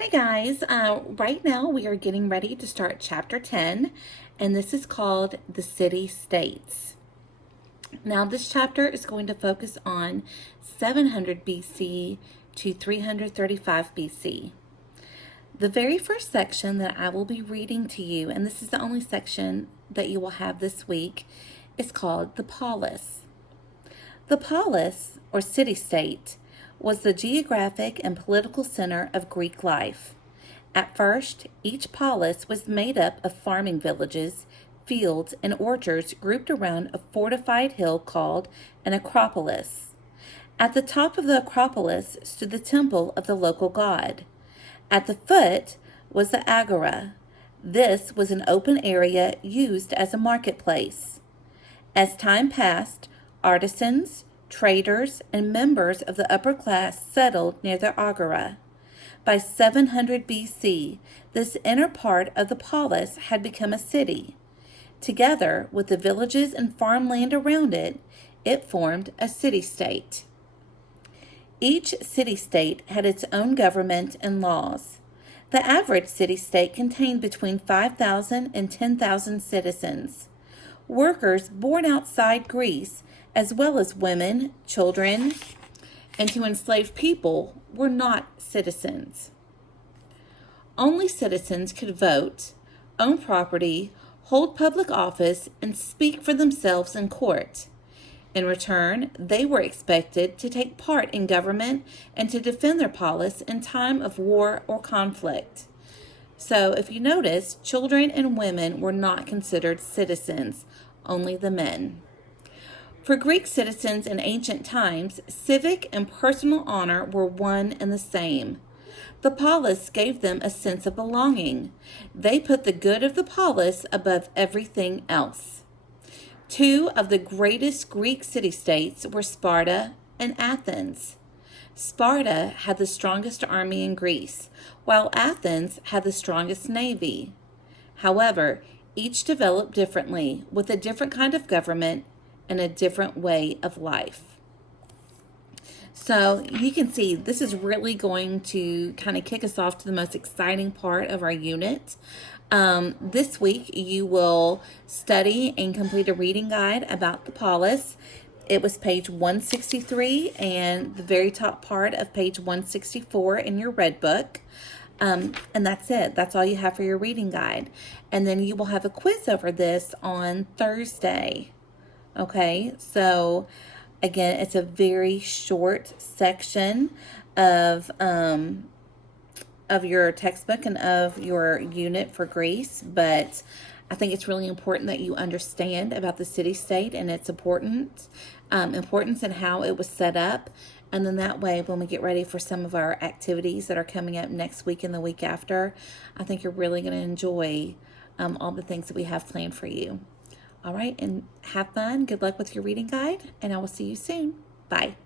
Hi guys, right now we are getting ready to start chapter 10, and this is called the city-states. Now this chapter is going to focus on 700 BC to 335 BC. The very first section that I will be reading to you, and this is the only section that you will have this week, is called the Polis. The polis, or city-state, was the geographic and political center of Greek life. At first, each polis was made up of farming villages, fields, and orchards grouped around a fortified hill called an acropolis. At the top of the acropolis stood the temple of the local god. At the foot was the agora. This was an open area used as a marketplace. As time passed, artisans, traders, and members of the upper class settled near the agora. By 700 BC, this inner part of the polis had become a city. Together with the villages and farmland around it, it formed a city-state. Each city-state had its own government and laws. The average city-state contained between 5,000 and 10,000 citizens. Workers born outside Greece, as well as women, children, and to enslaved people, were not citizens. Only citizens could vote, own property, hold public office, and speak for themselves in court. In return, they were expected to take part in government and to defend their polis in time of war or conflict. So, if you notice, children and women were not considered citizens, only the men. For Greek citizens in ancient times, civic and personal honor were one and the same. The polis gave them a sense of belonging. They put the good of the polis above everything else. Two of the greatest Greek city-states were Sparta and Athens. Sparta had the strongest army in Greece, while Athens had the strongest navy. However, each developed differently, with a different kind of government and a different way of life. So you can see this is really going to kind of kick us off to the most exciting part of our unit. This week you will study and complete a reading guide about the polis. It was page 163 and the very top part of page 164 in your red book. And that's it. That's all you have for your reading guide. And then you will have a quiz over this on Thursday. Okay, so again, it's a very short section of your textbook and of your unit for Greece, but I think it's really important that you understand about the city-state and its importance and how it was set up. And then that way, when we get ready for some of our activities that are coming up next week and the week after, I think you're really going to enjoy all the things that we have planned for you. All right, and have fun. Good luck with your reading guide, and I will see you soon. Bye.